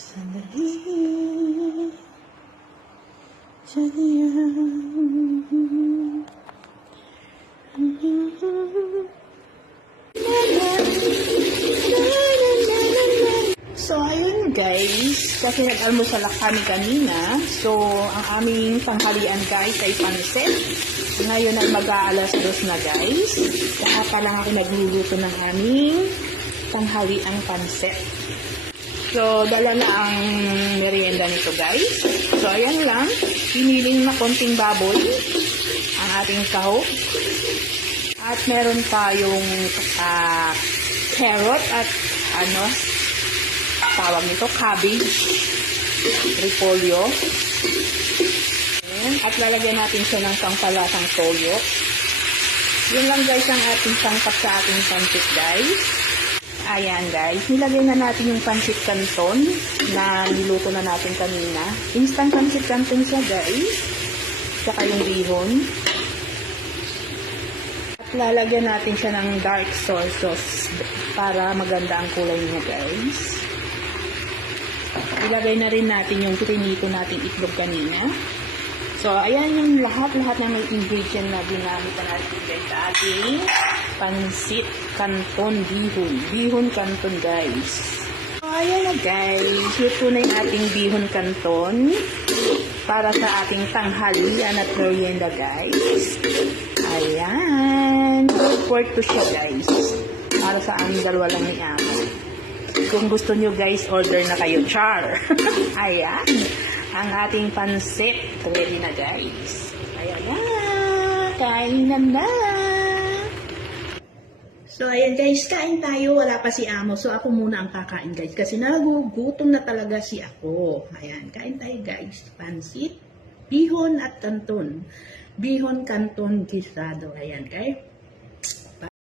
Sandali sa diyan. So, ayun guys, kasi nag-almusal kami kanina. So, ang aming panghalian guys ay pansit. Ngayon ay mag-aalas 2 na guys. Kaya pa lang ako nagluluto ng aming panghalian pansit. So, dala na ang merienda nito guys. So, ayan lang. Piniling na konting baboy ang ating kahog. At meron tayong carrot at tawag nito, cabbage, repolyo. Ayan. At lalagyan natin siya ng pangpalasang toyo. Yun lang guys ang ating sangkap sa ating pancit guys. Ayan guys, nilagay na natin yung pancit canton na niluto na natin kanina. Instant pancit canton siya guys. Saka yung bihon. At lalagyan natin siya ng dark soy sauce para maganda ang kulay niya guys. Ilagay na rin natin yung pinito nating itlog kanina. So, ayan yung lahat-lahat ng ingredient na ginamit na natin guys sa ating pansit canton bihon. Bihon canton guys. So, ayan na guys. Luto na yung ating bihon canton para sa ating tanghalian at merienda guys. Ayan. Good for to siya guys. Para sa aming dalawa lang ni Amo. Kung gusto nyo guys, order na kayo. Char! Ayan. Ang ating pansit. Ready na guys. Ayan na. Kainan na. So ayan guys, kain tayo. Wala pa si Amo. So ako muna ang kakain guys. Kasi nagugutom na talaga si ako. Ayan. Kain tayo guys. Pansit, bihon at canton. Bihon canton gisado. Ayan guys.